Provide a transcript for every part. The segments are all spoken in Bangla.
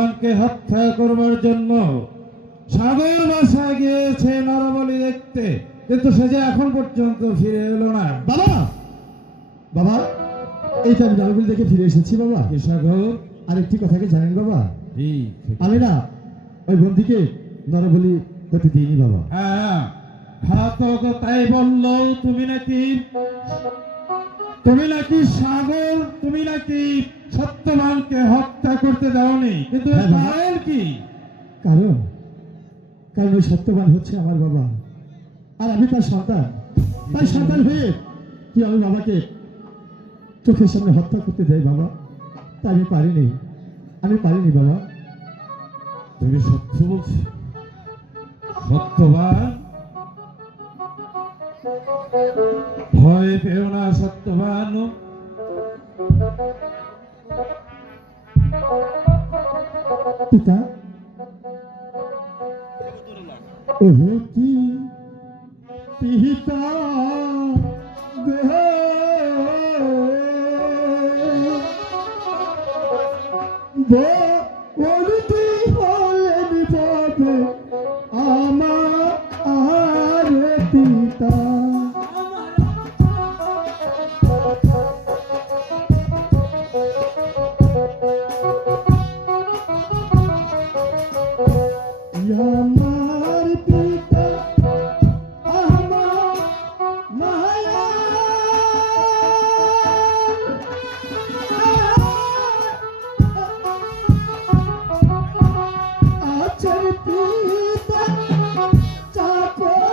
সত্যবানকে হত্যা করবার জন্য সাগর বাসায় গিয়েছে নরবলি দেখতে, কিন্তু সে যে এখন পর্যন্ত ফিরে এলো না। বাবা, বাবা, এই তো আমি নরবলি দেখে ফিরে এসেছি বাবা। কি সাগর? আরেকটি কথা কি জানেন বাবা? জি, আমি না ওই বন্দিকে নরবলি হতে দিইনি বাবা। হ্যাঁ, ঘাতক তাই বললো। তুমি নাকি সাগর, তুমি নাকি সত্যবানকে হত্যা করতে দাওনি, কিন্তু হ্যাঁ বাবা। কারণ কি? কারণ কারণ ওই সত্যবান হচ্ছে আমার বাবা, আর আমি তার সন্তান। তাই সন্তান হয়ে কি আমি বাবাকে চোখের সামনে হত্যা করতে দেয় বাবা? তা আমি পারিনি বাবা। তুমি সত্য বলছো? সত্যবান? ভয় পেও না সত্যবান। পিতা, ওহে কি পিতা গো, বলতে হলেন বাবা আমার পিতা। আমার পিতা আমার মায়া, আচার পিতা চাকর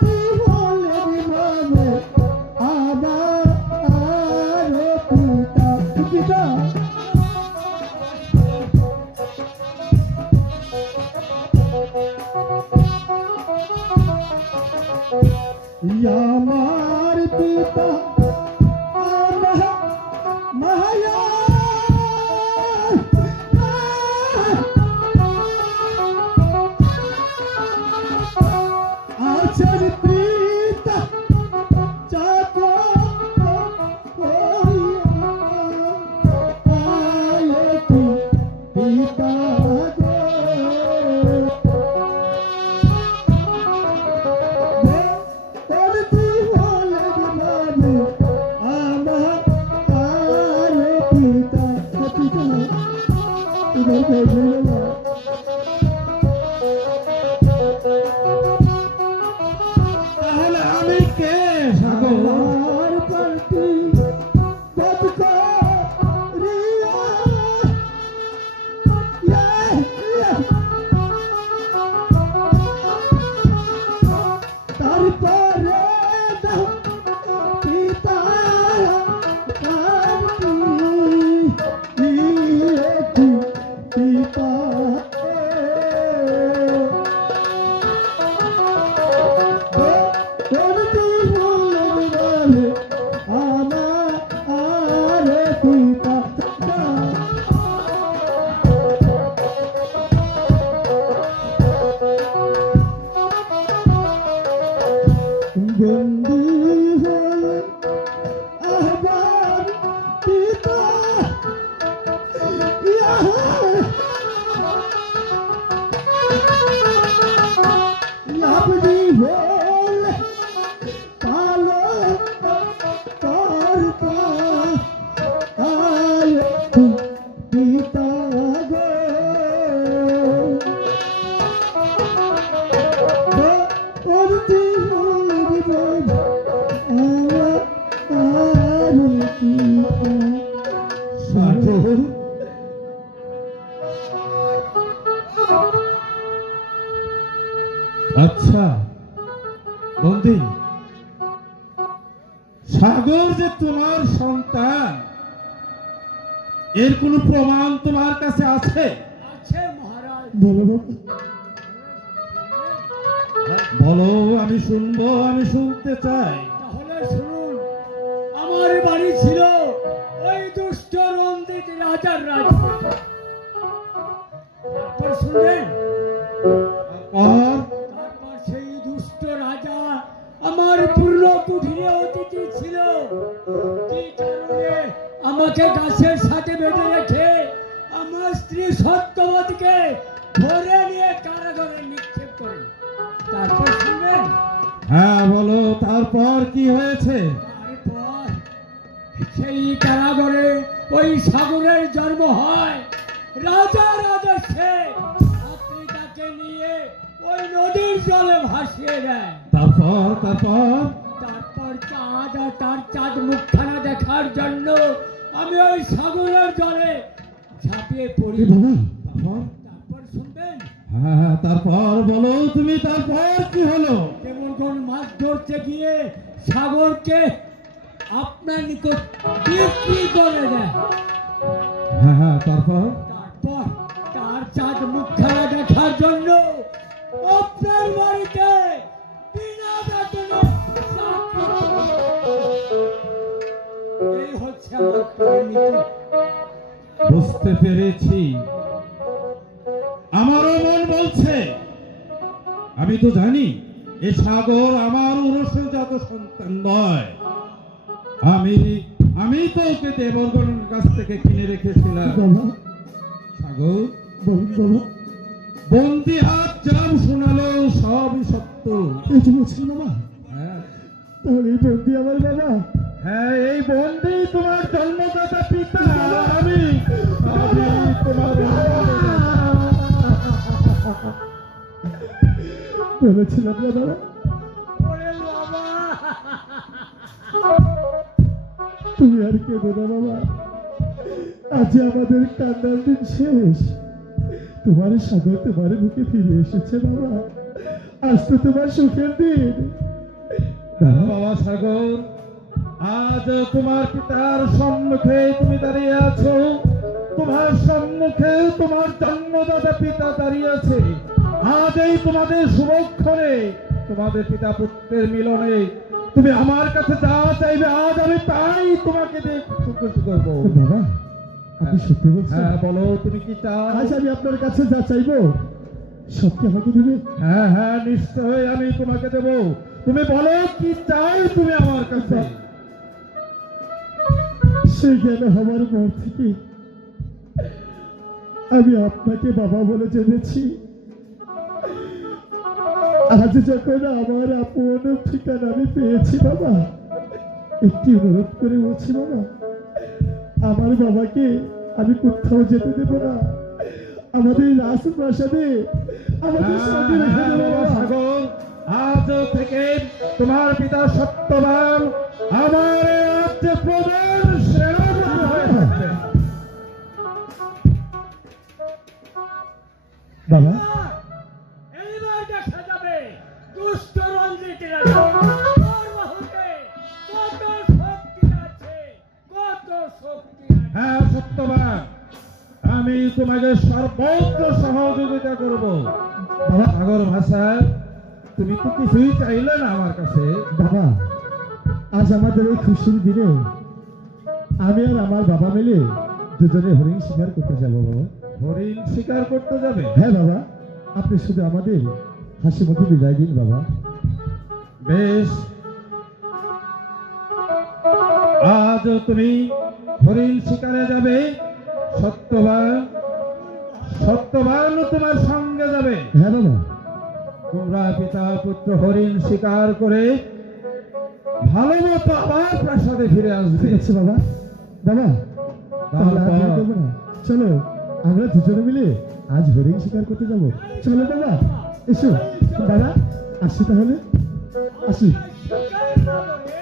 পিতা আমার পিতা মায়া, আচার পিতা পিতা তাহলে আমি কে সাগর? আচ্ছা বন্দি, সাগর যে তোমার সন্তান, এর কোন প্রমাণ তোমার কাছে আছে? আছে মহারাজ। বলো, আমি শুনবো, আমি শুনতে চাই। তাহলে শুনুন, আমার বাড়ি ছিল ওই দুষ্ট রঞ্জিত রাজার রাজপুত। তারপর শুনলেন তারপর কি হয়েছে? তারপর সেই কারাগারে ওই সাগরের জন্ম হয়। রাজা রাজস্বে আত্রিকাকে নিয়ে ওই নদীর জলে ভাসিয়ে দেয়। তারপর তারপর চাঁদ আর তার চাঁদ মুখখানা দেখার জন্য আমি ওই সাগরের জলে ঝাঁপিয়ে পড়ি। বাবা তারপর তারপর শুনবেন হ্যাঁ, তারপর বলো তুমি, তারপর কি হলো? দেবরগণ মাছ ধরতে গিয়ে সাগরকে আপনার নিকট বিক্রি করে দেয়। হ্যাঁ, তারপর তারপর তার চাঁদ মুখখানা দেখার জন্য আপনার বাড়িতে বিনা বেতনে চাকরি করি। এই হচ্ছে আমার পরিণতি। বুঝতে পেরেছি। আমারও মন বলছে, আমি তো জানি এ সাগর আমার উরসজাত সন্তান নয়। আমি তো ওকে দেবরগণের কাছ থেকে কিনে রেখেছিলাম। বাবা সাগর, বলুন বাবা, বন্দি হাত জাম শোনালো সবই সত্য। এই যে বলছেন বাবা, হ্যাঁ তাহলে এই বন্দি আমার বাবা। হ্যাঁ, এই বন্দি তোমার জন্মদাতা পিতা। আমি তোমার বলেছিলাম না বাবা, ওরে বাবা! তুমি আর কেঁদো না বাবা, আজ আমাদের কান্নার দিন শেষ। তোমার সাগর তোমার বুকে ফিরে এসেছে বাবা, আজ তো তোমার সুখের দিন। বাবা সাগর, আজ তোমার পিতার সম্মুখে তুমি দাঁড়িয়ে আছো। তোমার সম্মুখে তোমার জন্মদাতা পিতা দাঁড়িয়ে আছে। আজ এই তোমাদের শুভক্ষণে, তোমাদের পিতা পুত্রের মিলনে তুমি আমার কাছে যা চাইবে, আজ আমি তাই তোমাকে দিয়ে খুশি করবো। বাবা আপনি সত্যি বলছেন? হ্যাঁ, বলো তুমি কি চাও? আজ আমি আপনার কাছে যা চাইবো সব কি আমাকে দেবে? হ্যাঁ, নিশ্চয় আমি তোমাকে দেব। তুমি বলো কি চাই তুমি আমার কাছে। সেই জ্ঞান হওয়ার পর থেকে আমি আপনাকে বাবা বলে জেনেছি। আজ যখন আমার আপন ঠিকানা আমি পেয়েছি বাবা, একটি অনুরোধ করে বলছি বাবা, আমার বাবাকে আমি কোথাও যেতে দেব না। আমাদের রাজপ্রাসাদে আমাদের সাথে রেখে দেব বাবা বাবা। সাগর, আজ থেকে তোমার পিতা সত্যবান আমার এই রাজ্যে প্রধান সেনাপতি হয়ে থাকবে। বাবা এইবার দেখা যাবে দুষ্ট রঞ্জিতের বাহুতে কত শক্তি আছে, কত শক্তি আছে। হ্যাঁ সত্যবান, আমি তোমাকে সর্বোচ্চ সহযোগিতা করব। বাবা সাগর ভাষায় তুমি তো কিছুই চাইলে না আমার কাছে। বাবা আজ আমাদের এই খুশির দিনে আমি আর আমার বাবা মিলে দুজনে হরিণ শিকার করতে যাবো বাবা। হরিণ শিকার করতে যাবে? হ্যাঁ বাবা, আপনি শুধু আমাদের হাসি মুখে বিদায় দিন বাবা। বেশ, আজ তুমি হরিণ শিকারে যাবে। সত্যবান তোমার সঙ্গে যাবে। হ্যাঁ বাবা, তোমরা পিতা পুত্র হরিণ শিকার করে ভালো মতো আবার প্রাসাদে ফিরে আসবে। ঠিক আছে বাবা। বাবা তাহলে আর দেরি করবো না, চলো আমরা দুজনে মিলে আজ হরিণ শিকার করতে যাবো। চলো বাবা, এসো বাবা, আসি তাহলে, আসি। শিকার না করে